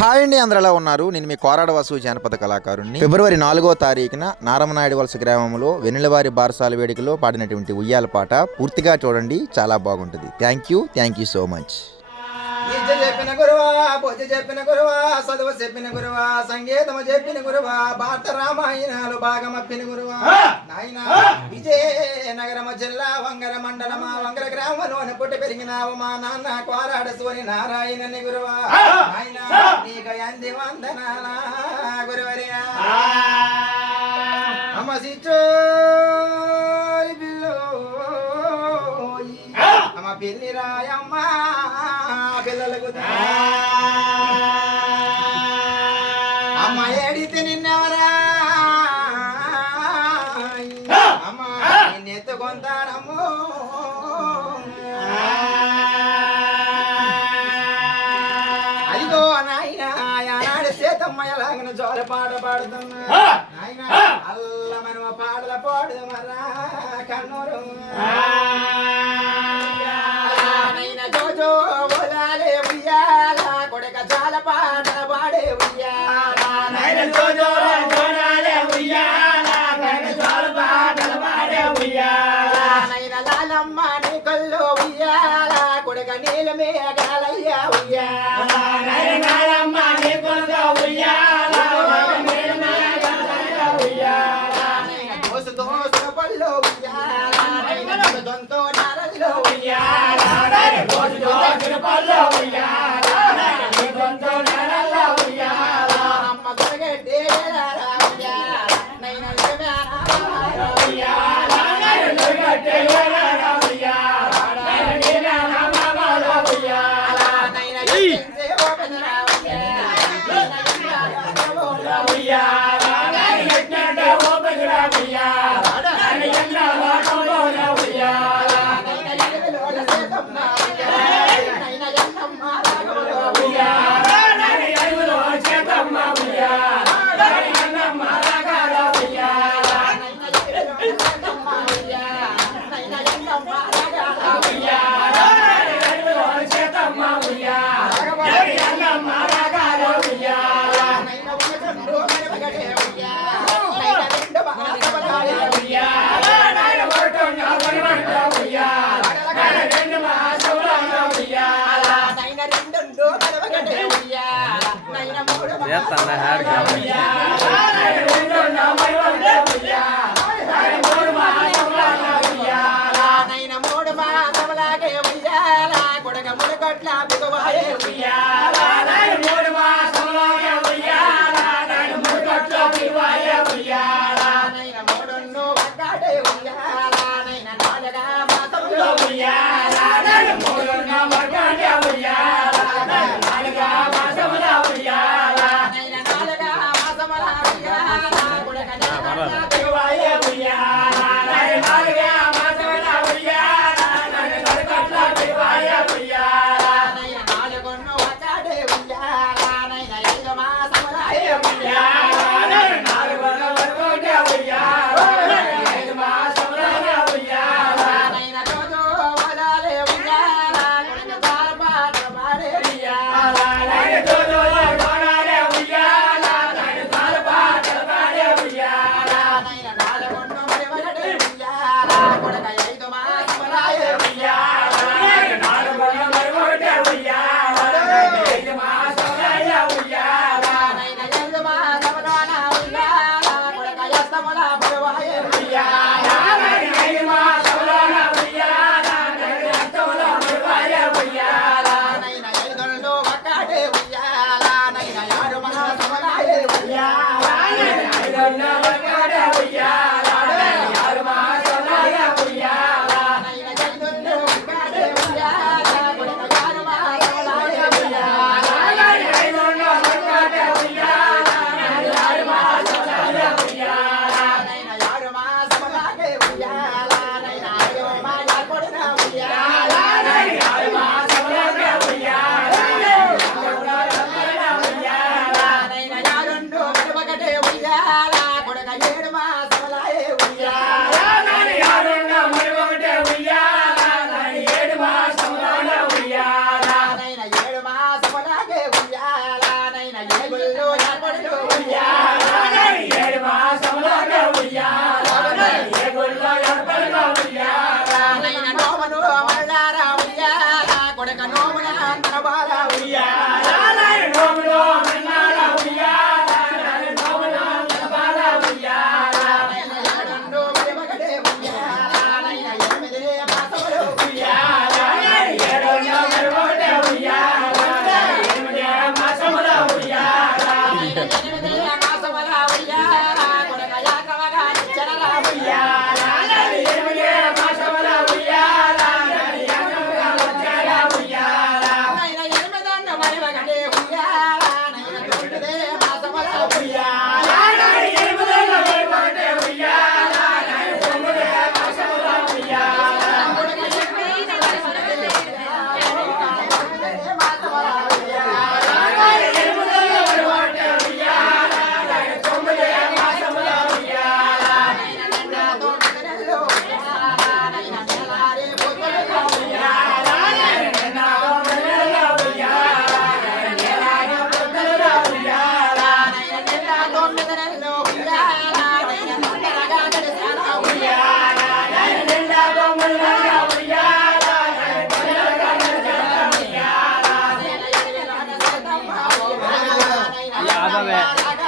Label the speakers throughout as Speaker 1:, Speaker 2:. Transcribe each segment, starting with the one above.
Speaker 1: Hi అండి అందరు ఎలా ఉన్నారు? నేను మీ కోరాడ వసు జానపద కళాకారుణ్ణి. ఫిబ్రవరి నాలుగో తారీఖున నారమనాయుడు వలస గ్రామంలో వెన్నెలవారి బారసాల వేడుకలో పాడినటువంటి ఉయ్యాల పాట పూర్తిగా చూడండి చాలా బాగుంటుంది. Thank you thank you so much
Speaker 2: విద్య చెప్పిన గురువా పూజ చెప్పిన గురువా చదువు చెప్పిన గురువా సంగీతము చెప్పిన గురువా భారత రామాయణాలు భాగమప్పిన గురువా. నాయన విజయనగరము జిల్లా వంగర మండలమా వంగర గ్రామంలోని పుట్టి పెరిగినావు మా నాన్న కోరాడ సోని నారాయణని గురువా. నాయన నీకు అంది వందనాల గురువరియా అమ్మ పిల్లోయి అమ్మ పిల్లి రాయమ్మ అమ్మ ఏడితే నిన్నెవరా? అమ్మ నిన్నెత్తుకుంటారమ్మో అదిగో నాయన ఆనాడు సీతమ్మ ఎలాగన జోల పాట పాడుతున్నా. నాయన అల్ల మనమ పాటల పాడు మరా కన్నూరు Aleluia! మూడు మహాసభగాలే మూడు ఉయ్యాల కొడక ముడగట్ల బిగువాయే ఉయ్యాల. Yeah. am now. 啥子呗。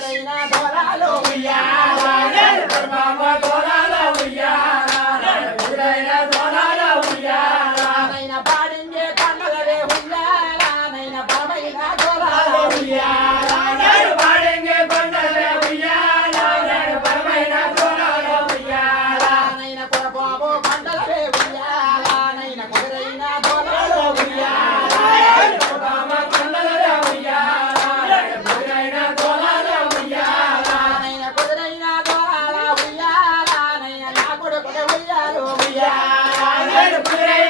Speaker 2: para nada. ఉయ్యాల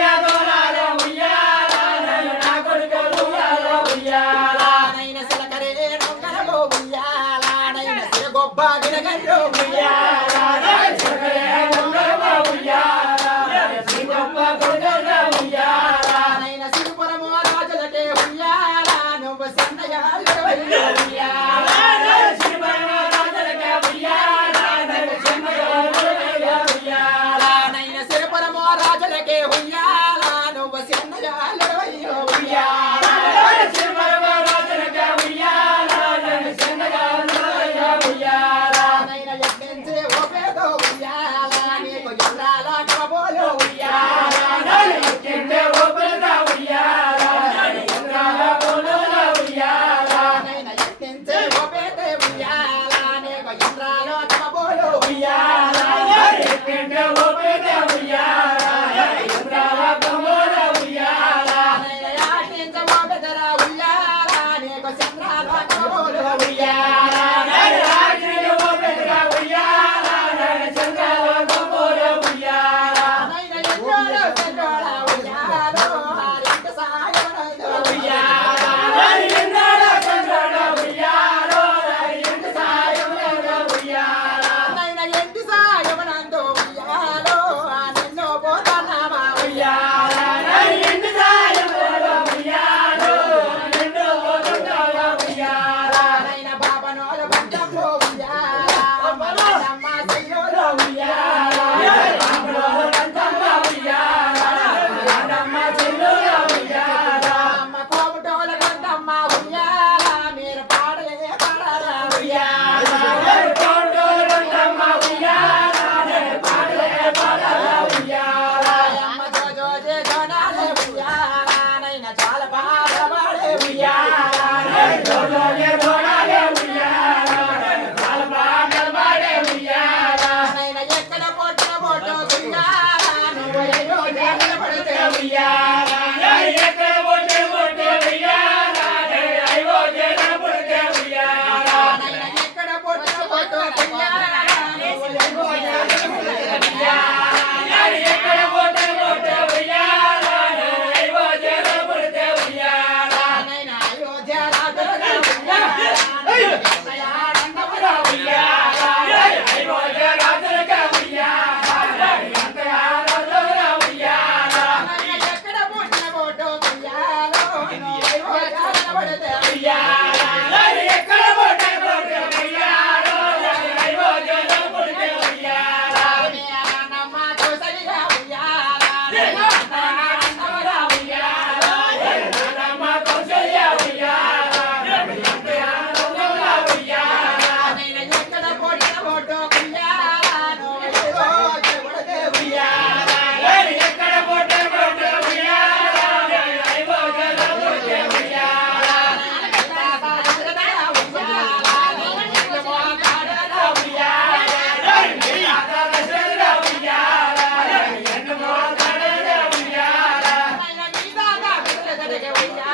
Speaker 2: నైనా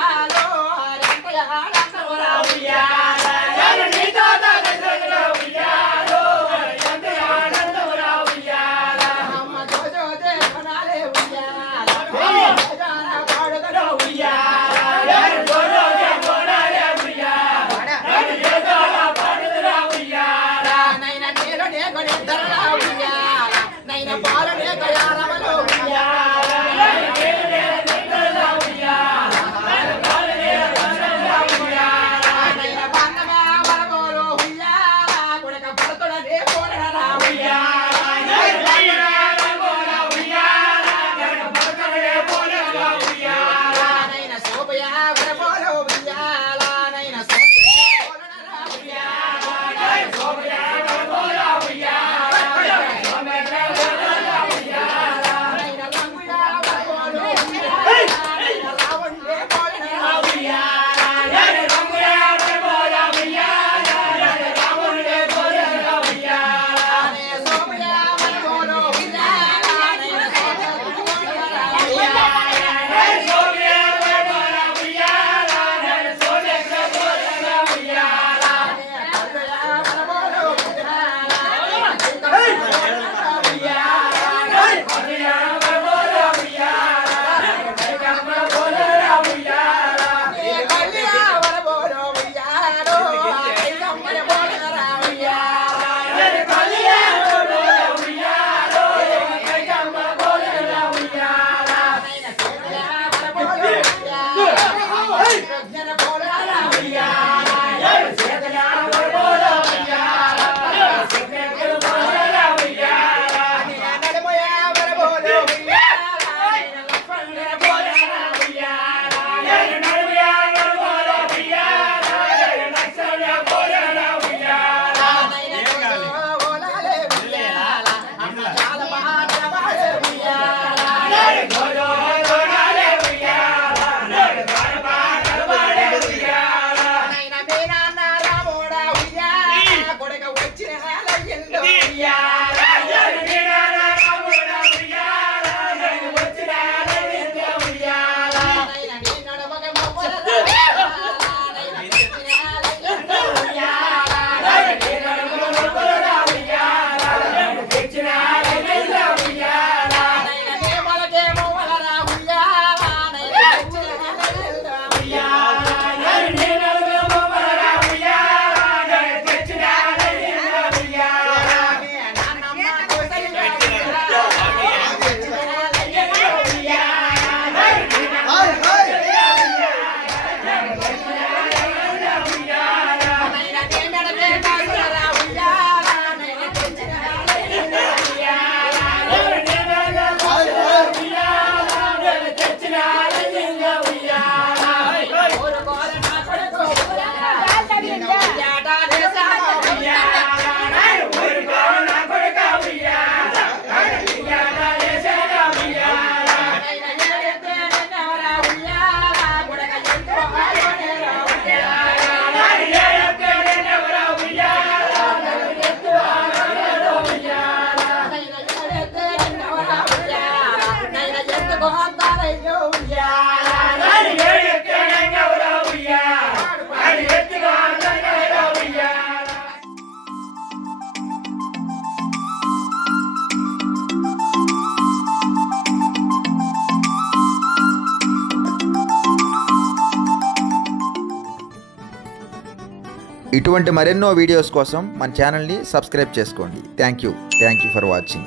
Speaker 1: ఇటువంటి మరెన్నో వీడియోస్ కోసం మన ఛానల్ని సబ్స్క్రైబ్ చేసుకోండి. Thank you thank you for watching